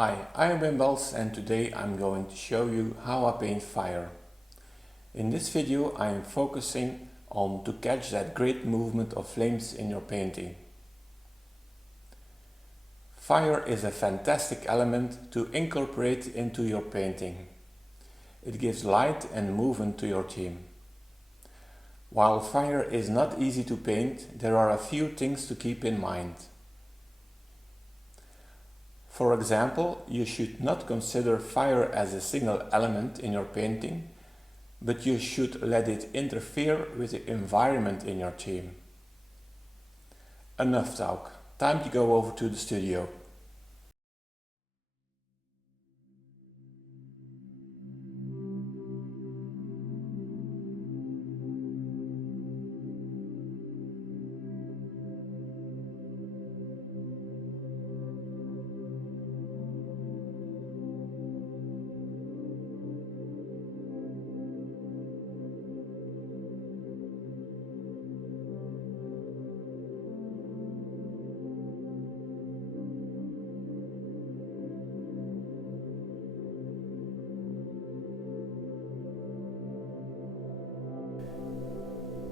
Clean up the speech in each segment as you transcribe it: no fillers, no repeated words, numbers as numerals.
Hi, I am Wim Bals and today I'm going to show you how I paint fire. In this video I am focusing on to catch that great movement of flames in your painting. Fire is a fantastic element to incorporate into your painting. It gives light and movement to your theme. While fire is not easy to paint, there are a few things to keep in mind. For example, you should not consider fire as a single element in your painting, but you should let it interfere with the environment in your theme. Enough talk, time to go over to the studio.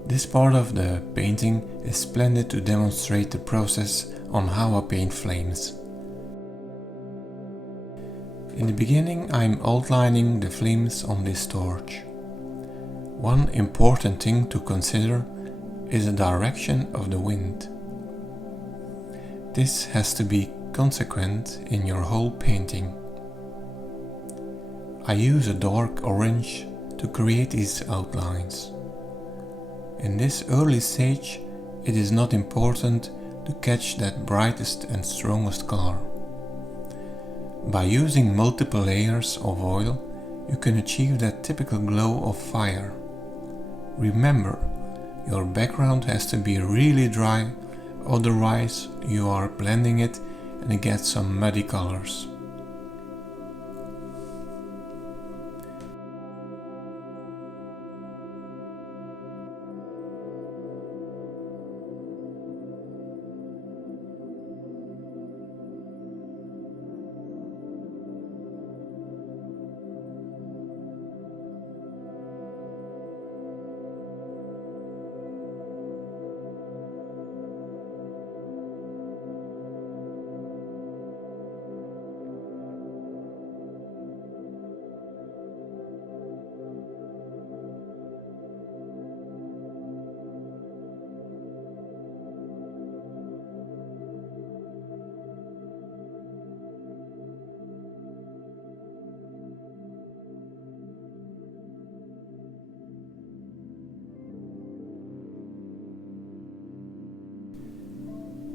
This part of the painting is splendid to demonstrate the process on how I paint flames. In the beginning I'm outlining the flames on this torch. One important thing to consider is the direction of the wind. This has to be consequent in your whole painting. I use a dark orange to create these outlines. In this early stage, it is not important to catch that brightest and strongest color. By using multiple layers of oil, you can achieve that typical glow of fire. Remember, your background has to be really dry, otherwise you are blending it and you get some muddy colors.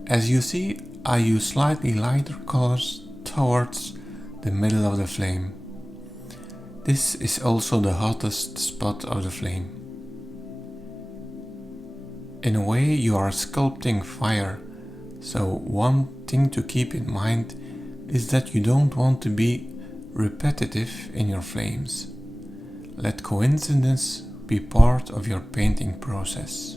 As you see, I use slightly lighter colors towards the middle of the flame. This is also the hottest spot of the flame. In a way, you are sculpting fire, so one thing to keep in mind is that you don't want to be repetitive in your flames. Let coincidence be part of your painting process.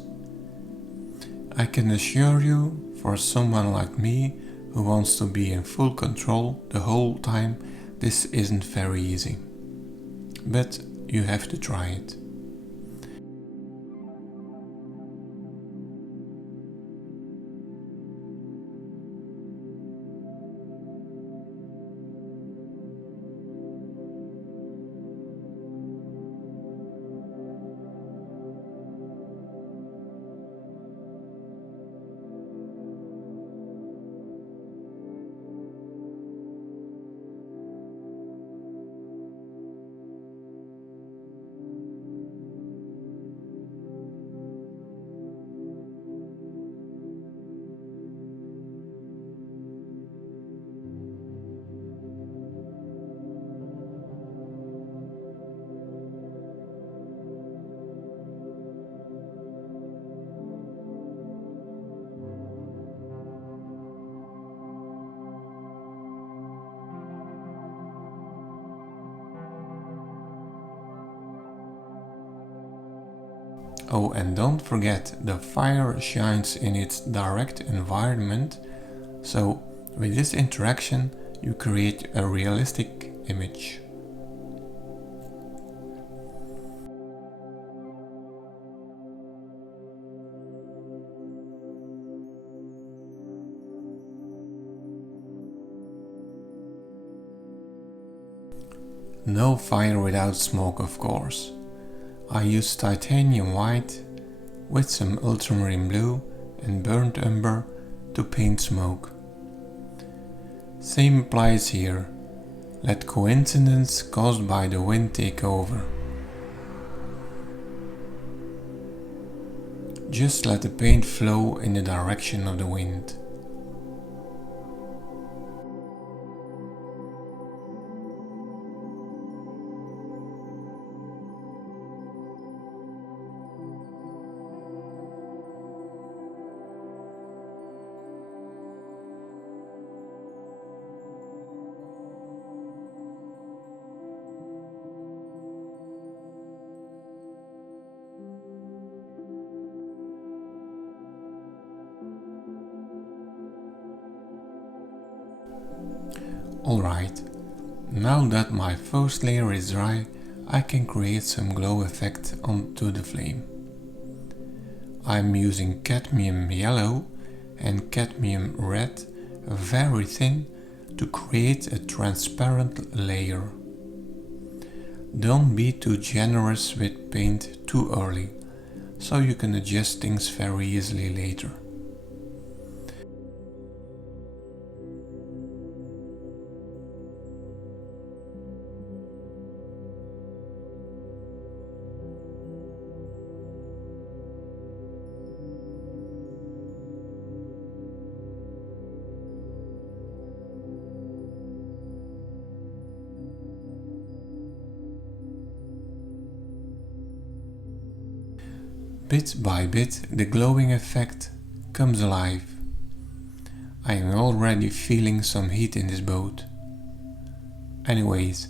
I can assure you, for someone like me who wants to be in full control the whole time, this isn't very easy. But you have to try it. Oh, and don't forget, the fire shines in its direct environment, so with this interaction you create a realistic image. No fire without smoke, of course. I use titanium white with some ultramarine blue and burnt umber to paint smoke. Same applies here. Let coincidence caused by the wind take over. Just let the paint flow in the direction of the wind. Alright, now that my first layer is dry, I can create some glow effect onto the flame. I'm using cadmium yellow and cadmium red, very thin, to create a transparent layer. Don't be too generous with paint too early, so you can adjust things very easily later. Bit by bit, the glowing effect comes alive. I am already feeling some heat in this boat. Anyways,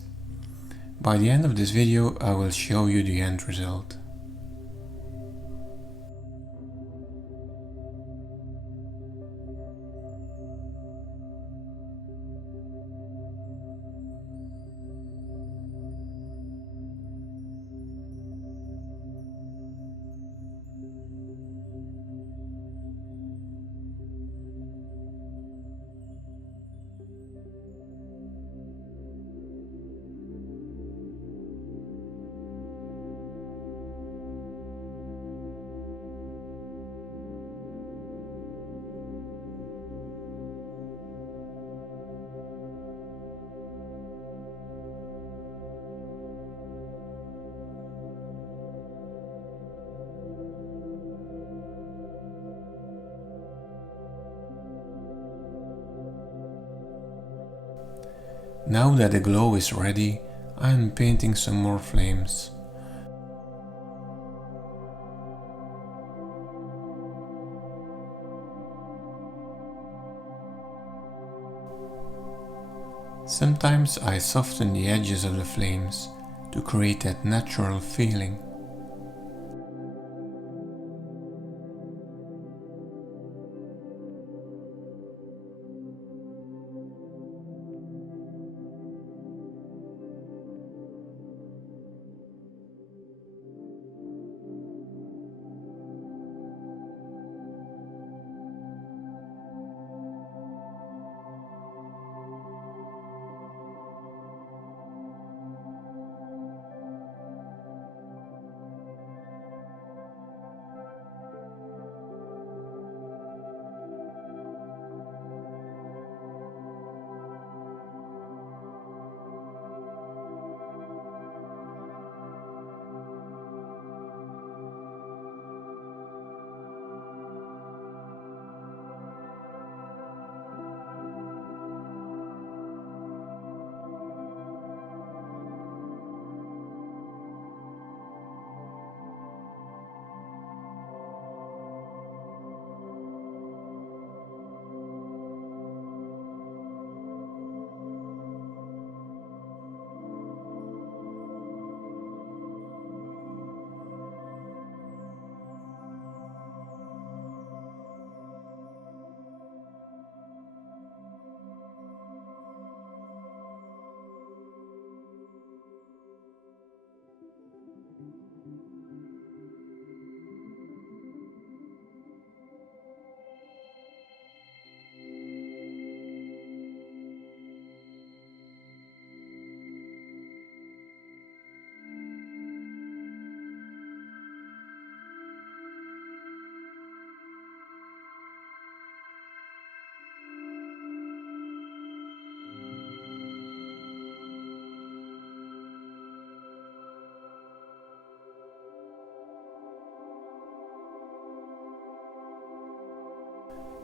by the end of this video I will show you the end result. Now that the glow is ready, I am painting some more flames. Sometimes I soften the edges of the flames to create that natural feeling.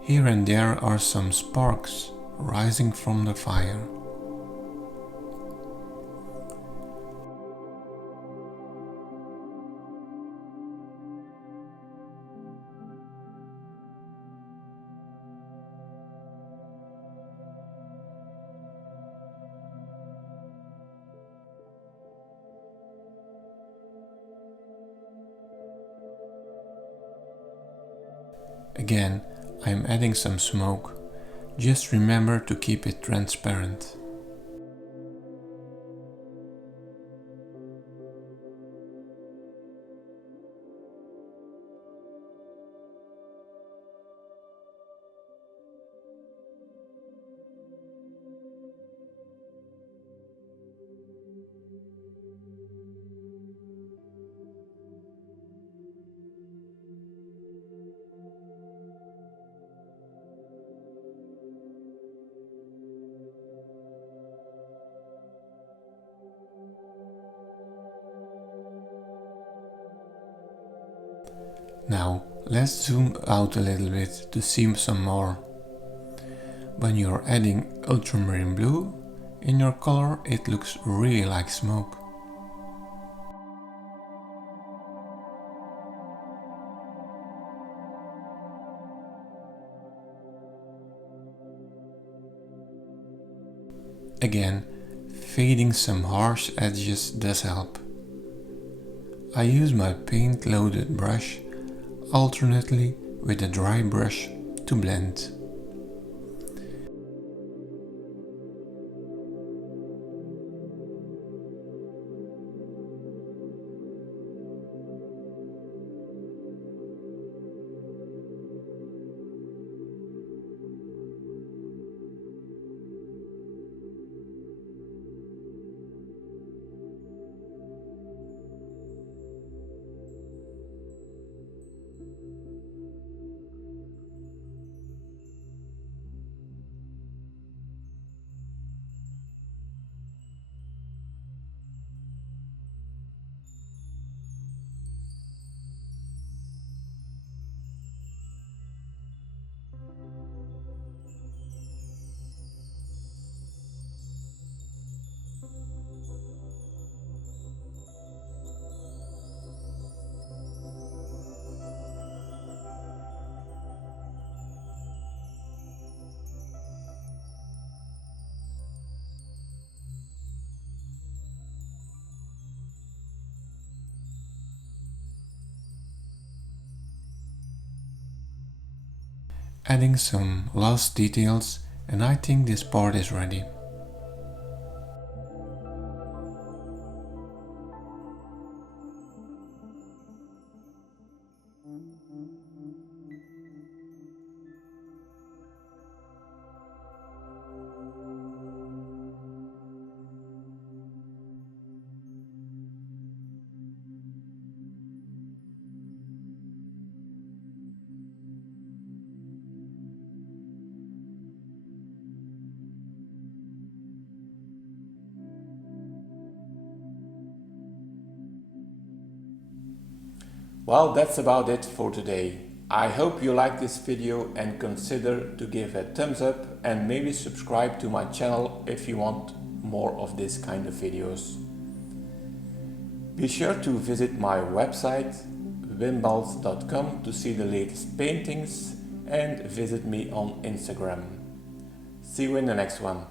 Here and there are some sparks rising from the fire. Again, I am adding some smoke. Just remember to keep it transparent. Now, let's zoom out a little bit to see some more. When you're adding ultramarine blue in your color, it looks really like smoke. Again, fading some harsh edges does help. I use my paint loaded brush alternately with a dry brush to blend. Adding some last details, and I think this part is ready. Well, that's about it for today. I hope you like this video and consider to give a thumbs up and maybe subscribe to my channel if you want more of this kind of videos. Be sure to visit my website wimbals.com to see the latest paintings and visit me on Instagram. See you in the next one.